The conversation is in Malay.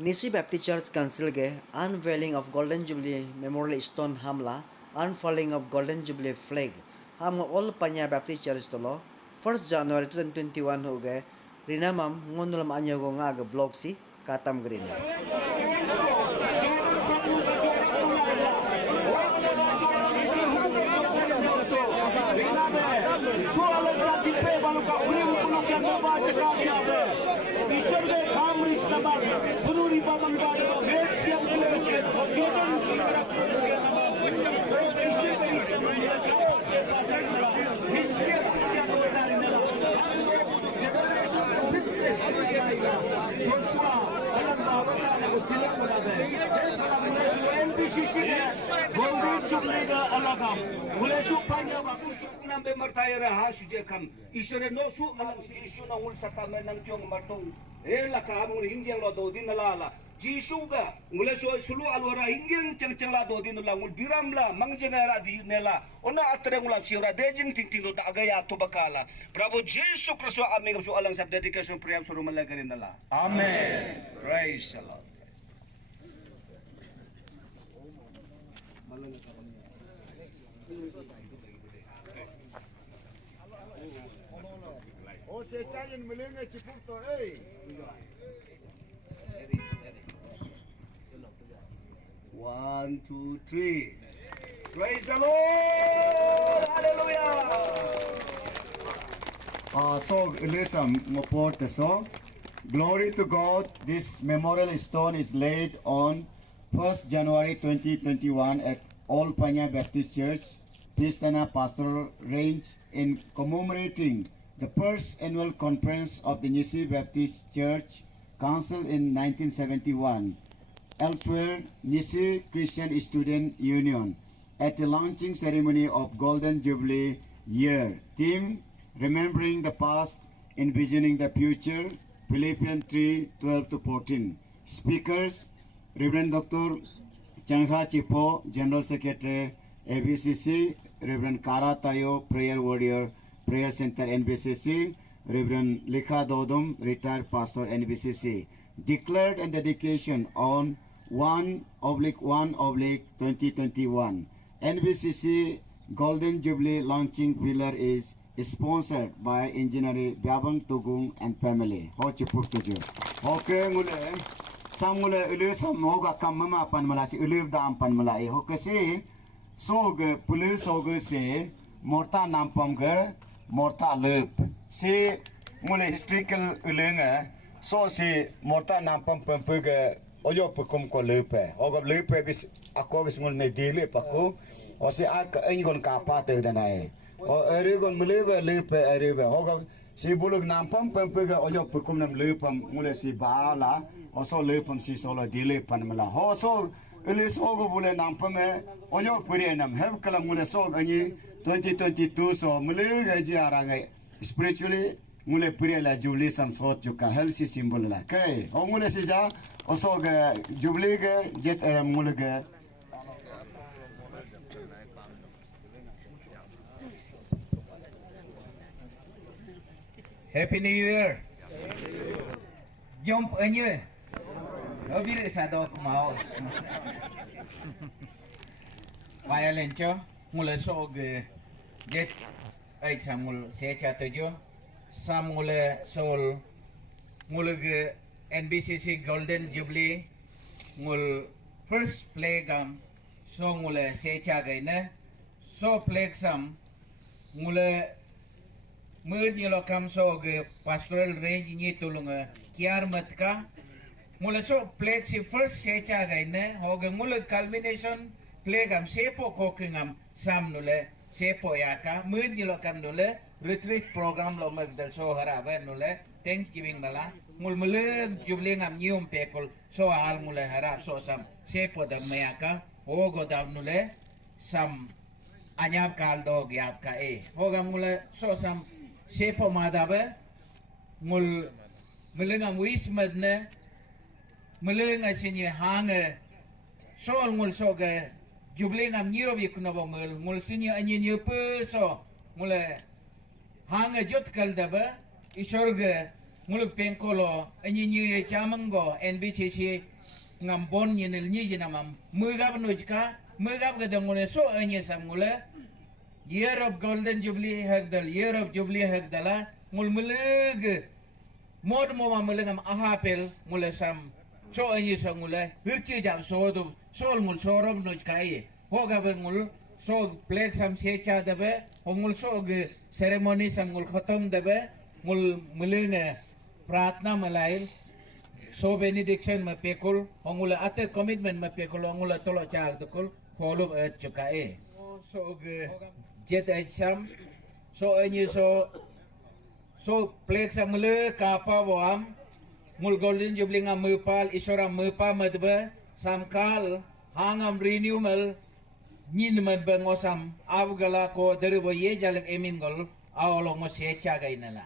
Nisi Baptist Church Council ge unveiling of Golden Jubilee Memorial Stone hamla, unfurling of Golden Jubilee flag. Ham all Panya Baptist Church tolo 1st January 2021 ho ge rinamam ngonulam anyago nga ge vlog si katam green. Jisuga ngule so sulu alwara hinging cengcengla do din la ngul biramla mangjengara di nela ona atre ngula siura dejing ting ting do ta agaya to bakala Prabhu Jesu Kristo aming so alang sab dedication prayam suru malagarin nala amen praise the Lord. Oh, se chayen mulenga chipurto, eh. 1, 2, 3. Praise the Lord. Hallelujah. So listen, report so. Glory to God. This memorial stone is laid on 1st January 2021 at All Panya Baptist Church, Pistana Pastoral Range, in commemorating the first annual conference of the Nisi Baptist Church Council in 1971. Elsewhere, Nisi Christian Student Union at the launching ceremony of Golden Jubilee Year. Theme: Remembering the Past, Envisioning the Future, Philippians 3:12-14. Speakers: Reverend Dr. Changha Chipo, General Secretary, ABCC; Reverend Kara Tayo, Prayer Warrior, Prayer Center, NBCC; Reverend Likha Dodum, Retired Pastor, NBCC. Declared and dedication on 1/1/2021. NBCC Golden Jubilee launching pillar is sponsored by Engineer Byabang Tugung and family. Ho chipurtuju. Okay ngule samule ulu samoga kamama pan malasi ulu da ampan malai. Ho kasi sog police sog se morta nampam ge morta lep. Si ngule historical ulunga so si morta nampam pempuge oyo pekum ko lepe ogo lepe bis ako bis ngul me dile pako o si ak engon kapa te danai o erigon mlebe lepe eribe ogo si bulug nampam pempuge oyo pekum nam lepam ngule si bala o so lepam si solo dile panmala ho so elis ogo bule nampam e oyo puri nam heb kala ngule so gani 2022 so mlege ji arangai spiritually ngule puri la Jubilee sam sot chuka healthy symbol la kai o ngule si ja oso ga Jubilee ga jet era ngule ga Happy New Year. Jump anye. Obire sa do mau. Violent cho ngule so ga jet ai samul se cha tojo samule sol ngulge NBCC Golden Jubilee ngul first play gam so ngule secha gaina so play sam ngule mur nyelo kam so ge pastoral range ni tulunga kiar matka ngule so play si first secha gaina hoge ngule culmination play gam sepo kokingam sam nule sepo yaka mur nyelo kam nule retreat program lo magdal so harabe nule Thanksgiving nala ngul mule Jubilee ngam nyum pekol so al mule harap so sam sepo da mayaka ogo da nule sam anyap kaldo gyap ka hoga mule so sam sepo madabe ngul mule ngam wis madne mule ngasinye hange so ngul so ga Jubilee ngam nyiro bi kuno ngul sinye anye nyepe so mule hanga jot kal daba isorga nguluk pengkolo anyi chamanggo NBCC ngampon nyenel nyi jinamam mugab nojka mugab gadangune so anyi samngule Year of Golden Jubilee hagdal Year of Jubilee hagdala ngul muleg mod mo mamulengam ahapel ngule sam so anyi sangule hirchi jam so do sol ngul sorom nojka ye hoga bengul so plate sam secha dabe ngul so ge ceremony sam ngul khatam dabe ngul mulenga प्रार्थना मलाइल सो बेनिडिक्शन में पेकुल होंगुला आते कमिटमेंट में पेकुल होंगुला तोलो चाग दुकुल फॉलो एट चुका है सो जेट एचम सो एनी सो प्लेक्स अमले कापा वाम मुल गोल्डन जुबलिंग मुपाल ईश्वरा मुपा मदबे samkal hangam renewal nin mad bangosam avgala ko derbo ye jalak emin gol awlo mo se chaga inala